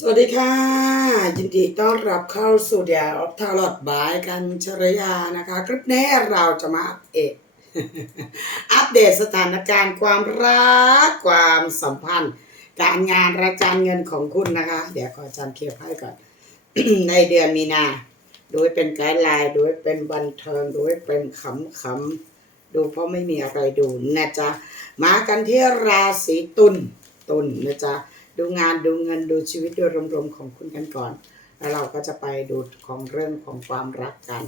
สวัสดีค่ะ ยินดีต้อนรับเข้าสู่เดียออฟทาร์ลอดบายกันชรยานะคะ คลิปนี้เราจะมาอัปเดตอัปเดตสถานการณ์ความรักความสัมพันธ์ การงานและการเงินของคุณนะคะ เดี๋ยวขอจารย์เคลียร์ไพ่ก่อน ในเดือนมีนา โดยเป็นไกด์ไลน์โดยเป็นบันเทิงโดยเป็นขำขำดูเพราะไม่มีอะไรดูนะจ๊ะมากันที่ราศีตุลตุลนะจ๊ะ ดูงานดูเงินดูชีวิตโดยรวมๆของคุณกันก่อน แล้วเราก็จะไปดูของเรื่องของความรักกัน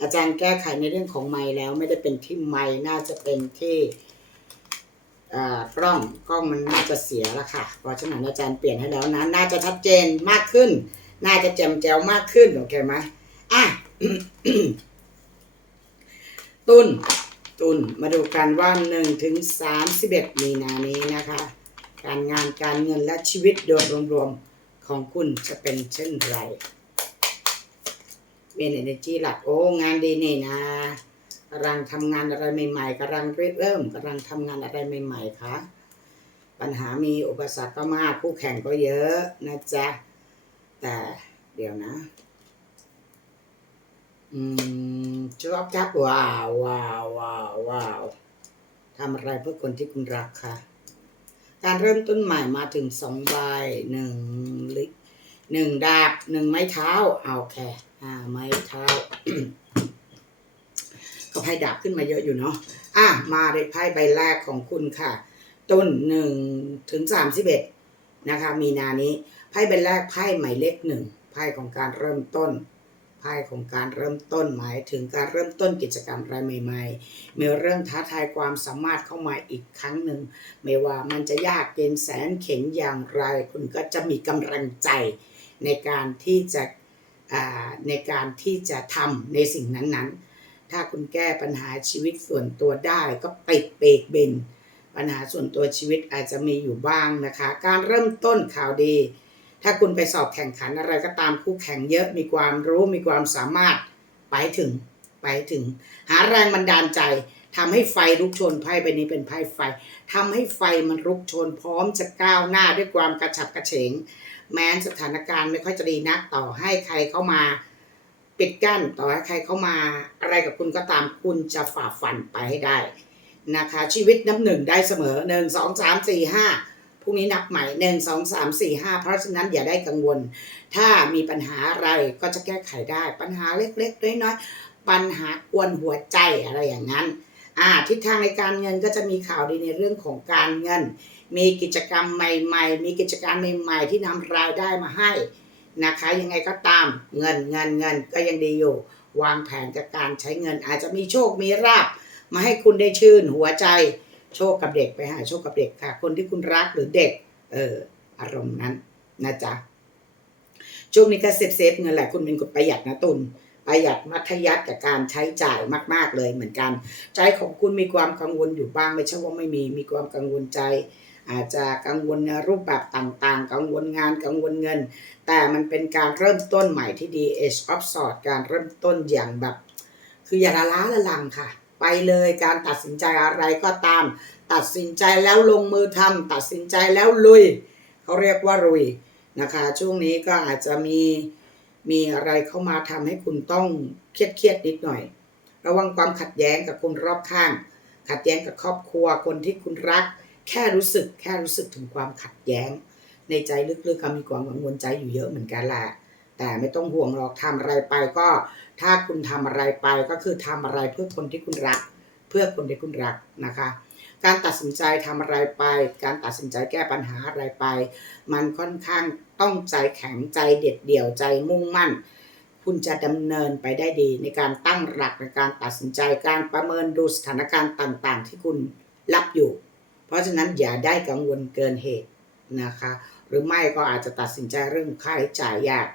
อาจารย์แก้ไขในเรื่องของไม้แล้วไม่ได้เป็นที่ไม้น่าจะเป็นที่อ่ากล้องกล้องมันน่าจะเสียแล้วค่ะเพราะฉะนั้นอาจารย์เปลี่ยนให้แล้วนะน่าจะชัดเจนมากขึ้น น่าจะแจ่มแจ๋วมากขึ้นโอเคไหมอะตุนตุนมาดูกันว่าหนึ่งถึงสามสิบเอ็ดมีนานี้นะคะ การงานการเงินและชีวิตโดยรวมๆของคุณจะเป็นเช่นไรเป็น energy หลักโอ้งานดีนี่นะกำลังทำงานอะไรใหม่ๆกำลังเริ่มกำลังทำงานอะไรใหม่ๆคะปัญหามีอุปสรรคก็มากคู่แข่งก็เยอะนะจ๊ะ แต่เดี๋ยวนะ อืมชอบจับว้าวว้าวว้าวว้าวทำอะไรเพื่อคนที่คุณรักค่ะ การเริ่มต้นใหม่มาถึงสองใบหนึ่งลิหนึ่งดาบหนึ่งไม้เท้าเอาแค่อ่าไม้เท้าก็ไพ่ดาบขึ้นมาเยอะอยู่เนาะอะมาในไพ่ใบแรกของคุณค่ะ ต้นหนึ่งถึงสามสิบเอ็ดนะคะ มีนานี้ไพ่ใบแรกไพ่หมายเลขหนึ่งไพ่ของการเริ่มต้น พ่ของการเริ่มต้นหมายถึงการเริ่มต้นกิจกรรมอะไรใหม่ๆ มีเรื่องท้าทายความสามารถเข้ามาอีกครั้งหนึ่ง ไม่ว่ามันจะยากเย็นแสนเข็ญอย่างไร คุณก็จะมีกำลังใจในการที่จะในการที่จะทำในสิ่งนั้นๆ ถ้าคุณแก้ปัญหาชีวิตส่วนตัวได้ก็ปิดเบรกเบนปัญหาส่วนตัวชีวิตอาจจะมีอยู่บ้างนะคะ การเริ่มต้นข่าวดี ถ้าคุณไปสอบแข่งขันอะไรก็ตามคู่แข่งเยอะมีความรู้มีความสามารถไปถึงไปถึง หาแรงบันดาลใจทำให้ไฟลุกโชนไพ่ใบนี้เป็นไพ่ไฟทำให้ไฟมันรุกโชนพร้อมจะก้าวหน้าด้วยความกระฉับกระเฉง แม้สถานการณ์ไม่ค่อยจะดีนักต่อให้ใครเข้ามาปิดกั้นต่อให้ใครเข้ามาอะไรกับคุณก็ตามคุณจะฝ่าฟันไปให้ได้นะคะ ชีวิตนับหนึ่งได้เสมอหนึ่งสองสามสี่ห้า พรุ่งนี้นับใหม่หนึ่งสองสามสี่ห้าเพราะฉะนั้นอย่าได้กังวล ถ้ามีปัญหาอะไรก็จะแก้ไขได้ ปัญหาเล็กๆน้อยๆปัญหากวนหัวใจอะไรอย่างนั้นอ่าทิศทางในการเงินก็จะมีข่าวดีในเรื่องของการเงิน มีกิจกรรมใหม่ ๆ มีกิจการใหม่ ๆ ที่นำรายได้มาให้นะคะยังไงก็ตามเงินเงินเงินก็ยังดีอยู่ วางแผนกับการใช้เงินอาจจะมีโชคมีราบมาให้คุณได้ชื่นหัวใจ โชคกับเด็กไปหาโชคกับเด็กค่ะ คนที่คุณรักหรือเด็ก เอออารมณ์นั้นนะจ๊ะช่วงนี้ก็เซฟเซฟเงินแหละคุณเป็นคนประหยัดนะตุนประหยัดมัธยัติกับการใช้จ่ายมาก ๆเลยเหมือนกัน ใจของคุณมีความกังวลอยู่บ้างไม่ใช่ว่าไม่มีมีความกังวลใจ อาจจะกังวลในรูปแบบต่างๆ กังวลงานกังวลเงิน แต่มันเป็นการเริ่มต้นใหม่ที่ดี Age of Sword การเริ่มต้นอย่างแบบ คืออย่าละล้าละลังค่ะ ไปเลยการตัดสินใจอะไรก็ตาม ตัดสินใจแล้วลงมือทำตัดสินใจแล้วลุยเขาเรียกว่าลุยนะคะ ช่วงนี้ก็อาจจะมีมีอะไรเข้ามาทำให้คุณต้องเครียดเครียดนิดหน่อย ระวังความขัดแย้งกับคนรอบข้าง ขัดแย้งกับครอบครัวคนที่คุณรัก แค่รู้สึกแค่รู้สึกถึงความขัดแย้ง ในใจลึกๆก็มีความกังวลใจอยู่เยอะเหมือนกันแหละแต่ไม่ต้องห่วงหรอกทำอะไรไปก็ ถ้าคุณทำอะไรไปก็คือทำอะไรเพื่อคนที่คุณรัก เพื่อคนที่คุณรักนะคะ การตัดสินใจทำอะไรไป การตัดสินใจแก้ปัญหาอะไรไป มันค่อนข้างต้องใจแข็งใจเด็ดเดี่ยวใจมุ่งมั่น คุณจะดำเนินไปได้ดี ในการตั้งหลักในการตัดสินใจการประเมินดูสถานการณ์ต่างๆ ที่คุณรับอยู่ เพราะฉะนั้นอย่าได้กังวลเกินเหตุนะคะ หรือไม่ก็อาจจะตัดสินใจเรื่องค่าใช้จ่ายยาก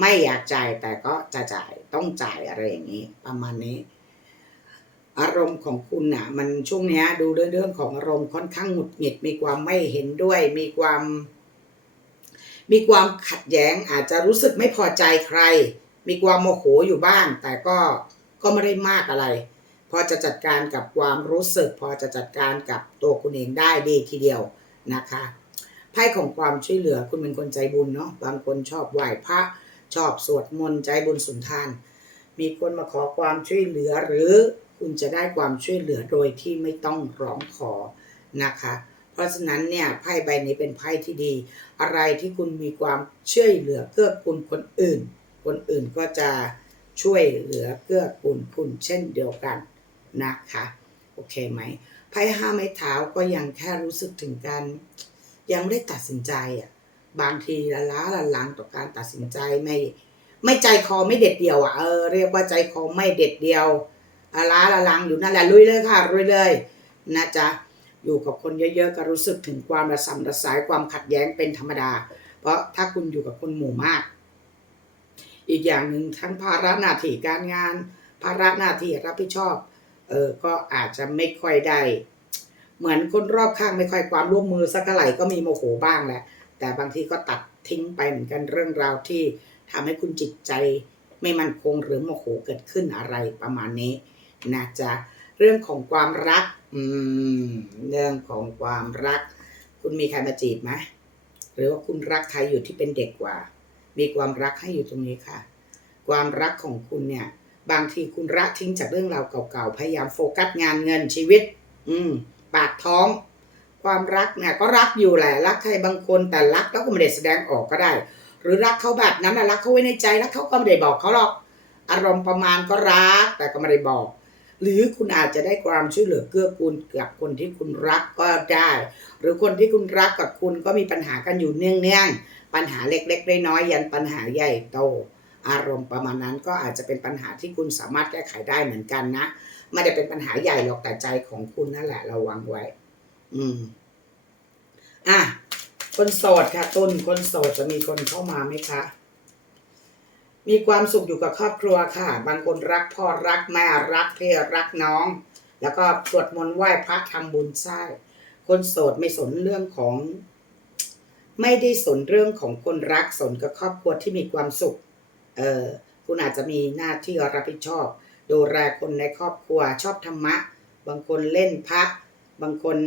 ไม่อยากจ่ายแต่ก็จะจ่ายต้องจ่ายอะไรอย่างนี้ ประมาณนี้ อารมณ์ของคุณน่ะ มันช่วงนี้ดูเรื่องเรื่องของอารมณ์ค่อนข้างหงุดหงิดมีความไม่เห็นด้วย มีความ มีความขัดแย้งอาจจะรู้สึกไม่พอใจใคร มีความโมโหอยู่บ้าง แต่ก็ก็ไม่ได้มากอะไร พอจะจัดการกับความรู้สึก พอจะจัดการกับตัวคุณเองได้ดีทีเดียวนะคะไพ่ของความช่วยเหลือคุณเป็นคนใจบุญเนาะบางคนชอบไหว้พระ ชอบสวดมนต์ใจบุญสุนทาน มีคนมาขอความช่วยเหลือหรือคุณจะได้ความช่วยเหลือโดยที่ไม่ต้องร้องขอนะคะ เพราะฉะนั้นเนี่ยไพ่ใบนี้เป็นไพ่ที่ดี อะไรที่คุณมีความช่วยเหลือเกื้อกูลคนอื่น คนอื่นก็จะช่วยเหลือเกื้อกูลคุณเช่นเดียวกันนะคะโอเคไหมไพ่ห้าไม้เท้าก็ยังแค่รู้สึกถึงการยังไม่ได้ตัดสินใจอะ บางทีละล้าละลังต่อการตัดสินใจไม่ไม่ใจคอไม่เด็ดเดียวอะเออเรียกว่าใจคอไม่เด็ดเดียวละล้าละลังอยู่นั่นแหละลุยเลยค่ะลุยเลยนะจ๊ะอยู่กับคนเยอะๆก็รู้สึกถึงความระสำระสายความขัดแย้งเป็นธรรมดา เพราะถ้าคุณอยู่กับคนหมู่มาก อีกอย่างหนึ่งทั้งภาระหน้าที่การงาน ภาระหน้าที่รับผิดชอบเออก็อาจจะไม่ค่อยได้ เหมือนคนรอบข้างไม่ค่อยความร่วมมือสักเท่าไหร่ก็มีโมโหบ้างแหละ แต่บางทีก็ตัดทิ้งไปเหมือนกันเรื่องราวที่ทำให้คุณจิตใจไม่มั่นคงหรือโมโหเกิดขึ้นอะไรประมาณนี้นะจ๊ะเรื่องของความรัก อืม เรื่องของความรัก คุณมีใครมาจีบไหมหรือว่าคุณรักใครอยู่ที่เป็นเด็กกว่า มีความรักให้อยู่ตรงนี้ค่ะ ความรักของคุณเนี่ย บางทีคุณรักทิ้งจากเรื่องราวเก่าๆ พยายามโฟกัสงานเงินชีวิต อืม ปากท้อง ความรักเนี่ยก็รักอยู่แหละรักใครบางคนแต่รักแล้วก็ไม่ได้แสดงออกก็ได้ หรือรักเขาแบบนั้นนะรักเขาไว้ในใจรักเขาก็ไม่ได้บอกเขาหรอก อารมณ์ประมาณก็รักแต่ก็ไม่ได้บอก หรือคุณอาจจะได้ความช่วยเหลือเกื้อกูลกับคนที่คุณรักก็ได้ หรือคนที่คุณรักกับคุณก็มีปัญหากันอยู่เนื่องๆปัญหาเล็กๆน้อยๆยันปัญหาใหญ่โตอารมณ์ประมาณนั้นก็อาจจะเป็นปัญหาที่คุณสามารถแก้ไขได้เหมือนกันนะไม่ได้เป็นปัญหาใหญ่หรอกแต่ใจของคุณนั่นแหละระวังไว้ อืม อะ คนโสดค่ะตุนคนโสดจะมีคนเข้ามาไหมคะ มีความสุขอยู่กับครอบครัวค่ะ บางคนรักพ่อรักแม่รักเพี่รักน้อง แล้วก็สวดมนต์ไหว้พระทำบุญใช่คนโสดไม่สนเรื่องของ ไม่ได้สนเรื่องของคนรักสนกับครอบครัวที่มีความสุข เออคุณอาจจะมีหน้าที่รับผิดชอบ ดูแลคนในครอบครัวชอบธรรมะ บางคนเล่นพระ บางคน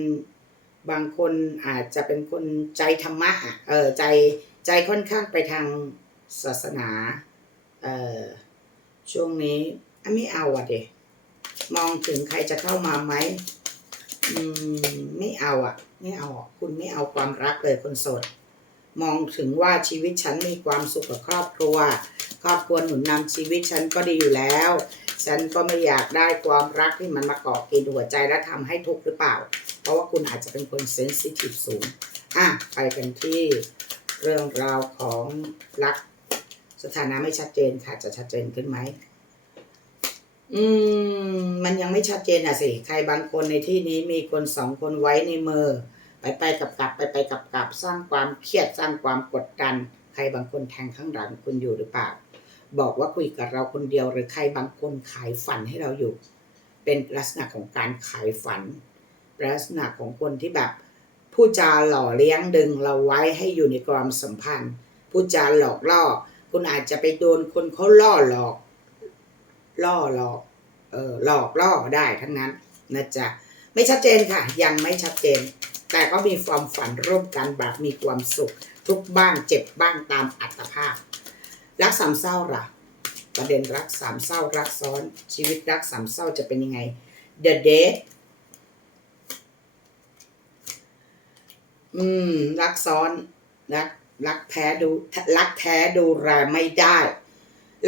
บางคนอาจจะเป็นคนใจธรรมะเออใจใจค่อนข้างไปทางศาสนา เออช่วงนี้อไม่เอาอะเดมองถึงใครจะเข้ามาไหมอืมไม่เอาอะ ไม่เอา คุณไม่เอาความรักเลยคนโสด มองถึงว่าชีวิตฉันมีความสุขกับครอบครัว ครอบครัวหนุนนำชีวิตฉันก็ดีอยู่แล้ว ฉันก็ไม่อยากได้ความรักที่มันมาเกาะกินหัวใจและทำให้ทุกข์หรือเปล่า เพราะว่าคุณอาจจะเป็นคนเซนซิทีฟสูง อะ ไปกันที่เรื่องราวของรัก สถานะไม่ชัดเจนค่ะ จะชัดเจนขึ้นไหม อืม มันยังไม่ชัดเจนอะสิ ใครบางคนในที่นี้มีคนสองคนไว้ในมือ ไปไปกับกลับไปไปกับกลับสร้างความเครียดสร้างความกดดัน ใครบางคนแทงข้างหลังคุณอยู่หรือเปล่า บอกว่าคุยกับเราคนเดียวหรือใครบางคนขายฝันให้เราอยู่ เป็นลักษณะของการขายฝัน ลักษณะของคนที่แบบผู้จาหล่อเลี้ยงดึงเราไว้ให้อยู่ในความสัมพันธ์ ผู้จาหลอกล่อ คุณอาจจะไปโดนคนเขาล่อหลอก ล่อหลอก เออหลอกล่อได้ทั้งนั้นนะจ๊ะไม่ชัดเจนค่ะ ยังไม่ชัดเจน แต่ก็มีความฝันร่วมกันแบบมีความสุข ทุกบ้างเจ็บบ้างตามอัตภาพ รักสามเศร้าล่ะ ประเด็นรักสามเศร้ารักซ้อนชีวิตรักสามเศร้าจะเป็นยังไง The Date อืม รักซ้อนรักรักแพ้ดูรักแท้ดูแลไม่ได้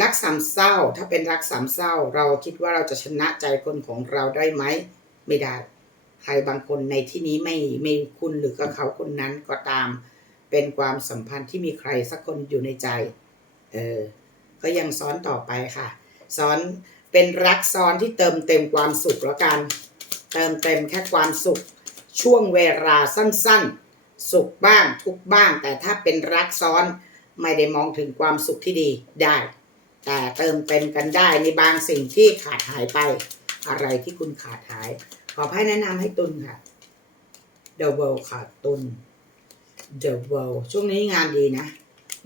รักสามเศร้า ถ้าเป็นรักสามเศร้า เราคิดว่าเราจะชนะใจคนของเราได้ไหมไม่ได้ ใครบางคนในที่นี้ไม่ไม่คุณหรือกับเขาคนนั้นก็ตาม เป็นความสัมพันธ์ที่มีใครสักคนอยู่ในใจ เออ ก็ยังซ้อนต่อไปค่ะ ซ้อนเป็นรักซ้อนที่เติมเต็มความสุขแล้วกัน เติมเต็มแค่ความสุข ช่วงเวลาสั้นๆ สุขบ้างทุกบ้าง แต่ถ้าเป็นรักซ้อนไม่ได้มองถึงความสุขที่ดีได้ แต่เติมเต็มกันได้ในบางสิ่งที่ขาดหายไป อะไรที่คุณขาดหาย ขอให้แนะนำให้ตุนค่ะ The World ค่ะตุน The World ช่วงนี้งานดีนะ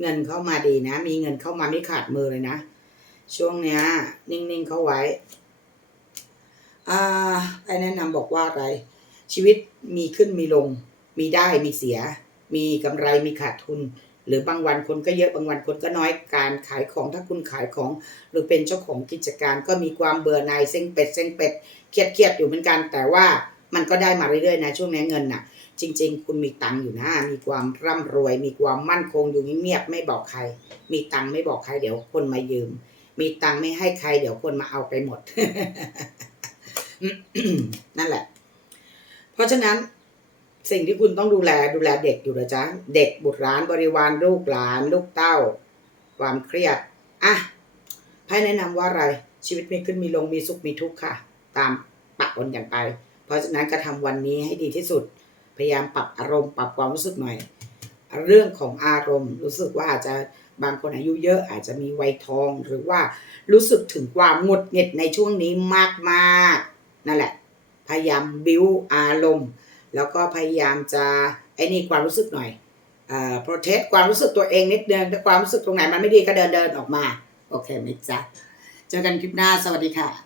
เงินเข้ามาดีนะ มีเงินเข้ามาไม่ขาดมือเลยนะ ช่วงเนี้ย นิ่งๆเข้าไว้ อ่าไอ้แนะนำบอกว่าอะไร ชีวิตมีขึ้นมีลง มีได้มีเสีย มีกำไรมีขาดทุน หรือบางวันคนก็เยอะบางวันคนก็น้อยการขายของถ้าคุณขายของ หรือเป็นเจ้าของกิจการก็มีความเบื่อหน่ายเซ็งเป็ดเซ็งเป็ดเครียดเครียดอยู่เหมือนกัน แต่ว่ามันก็ได้มาเรื่อยๆนะช่วงนี้เงินน่ะ จริง ๆ คุณมีตังค์อยู่นะ มีความร่ำรวย มีความมั่นคงอยู่เงียบๆไม่บอกใคร มีตังค์ไม่บอกใครเดี๋ยวคนมายืม มีตังค์ไม่ให้ใคร เดี๋ยวคนมาเอาไปหมด นั่นแหละ เพราะฉะนั้นสิ่งที่คุณต้องดูแลดูแลเด็กอยู่นะจ๊ะ เด็กบุตรหลานบริวารลูกหลาน ลูกเต้า ความเครียดอะไพ่แนะนำว่าอะไรชีวิตมีขึ้นมีลงมีสุขมีทุกข์ค่ะ ตามปะปนกันไป เพราะฉะนั้นก็ทำวันนี้ให้ดีที่สุด พยายามปรับอารมณ์ปรับความรู้สึกหน่อย เรื่องของอารมณ์ รู้สึกว่าอาจจะบางคนอายุเยอะอาจจะมีวัยทองหรือว่ารู้สึกถึงความหงุดหงิดในช่วงนี้มากๆนั่นแหละ พยายามบิวอารมณ์ แล้วก็พยายามจะไอ้นี่ความรู้สึกหน่อยเอ่อ protect ความรู้สึกตัวเองนิดเดินถ้าความรู้สึกตรงไหนมันไม่ดีก็เดินเดินออกมา โอเคไหมจ๊ะ เจอกันคลิปหน้าสวัสดีค่ะ